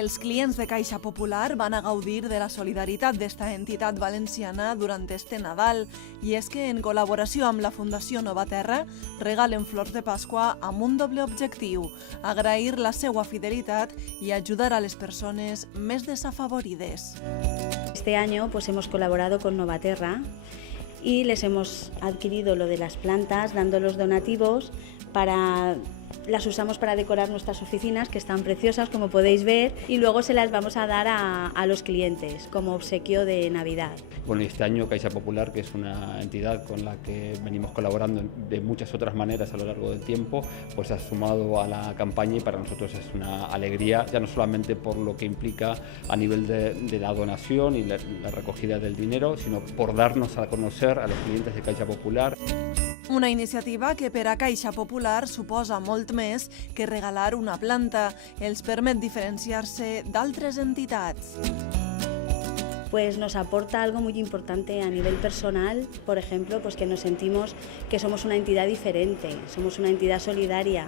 Els clients de Caixa Popular van a gaudir de la solidaritat d'esta entitat valenciana durant este Nadal, i és que, en col·laboració amb la Fundació Nova Terra, regalen flors de Pasqua amb un doble objectiu: agrair la seva fidelitat y ayudar a las personas más desafavorides. Este año hemos colaborado con Novaterra y les hemos adquirido lo de las plantas, dando los donativos las usamos para decorar nuestras oficinas, que están preciosas, como podéis ver, y luego se las vamos a dar a los clientes como obsequio de Navidad. Bueno, este año Caixa Popular, que es una entidad con la que venimos colaborando de muchas otras maneras a lo largo del tiempo, pues ha sumado a la campaña, y para nosotros es una alegría, ya no solamente por lo que implica a nivel de la donación y la recogida del dinero, sino por darnos a conocer a los clientes de Caixa Popular. Una iniciativa que per a Caixa Popular suposa molt més que regalar una planta. Els permet diferenciar-se d'altres entitats. Pues nos aporta algo muy importante a nivel personal, por ejemplo, pues que nos sentimos que somos una entidad diferente, somos una entidad solidaria,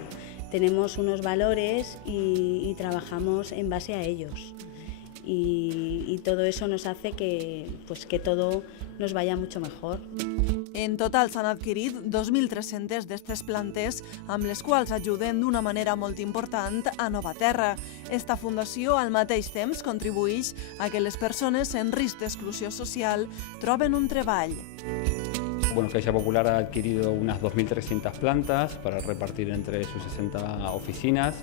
tenemos unos valores y trabajamos en base a ellos. Y todo eso nos hace que todo nos vaya mucho mejor. En total s'han adquirit 2.300 d'estes plantes, amb les quals ajuden d'una manera molt important a Nova Terra. Esta fundació al mateix temps contribueix a que les persones en risc d'exclusió social troben un treball. Bueno, Caixa Popular ha adquirido unas 2.300 plantas para repartir entre sus 60 oficinas,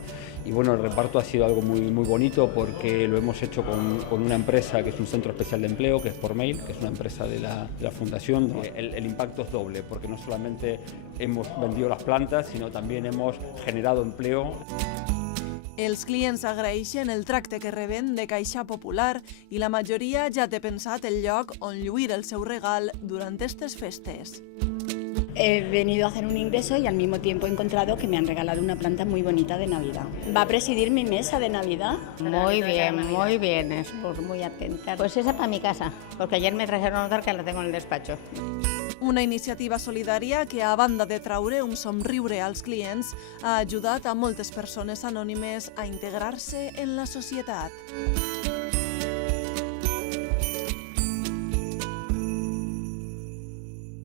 y bueno, el reparto ha sido algo muy bonito porque lo hemos hecho con una empresa que es un centro especial de empleo, que es Por Mail, que es una empresa de la Fundación. El impacto es doble, porque no solamente hemos vendido las plantas, sino también hemos generado empleo. Els clients agraeixen el tracte que reben de Caixa Popular i la majoria ja té pensat el lloc on lluir el seu regal durant aquestes festes. He venido a hacer un ingreso y al mismo tiempo he encontrado que me han regalado una planta muy bonita de Navidad. ¿Va a presidir mi mesa de Navidad? Muy bien, es muy atenta. Pues esa para mi casa, porque ayer me trajeron otra que la tengo en el despacho. Una iniciativa solidària que, a banda de traure un somriure als clients, ha ajudat a moltes persones anònimes a integrar-se en la societat.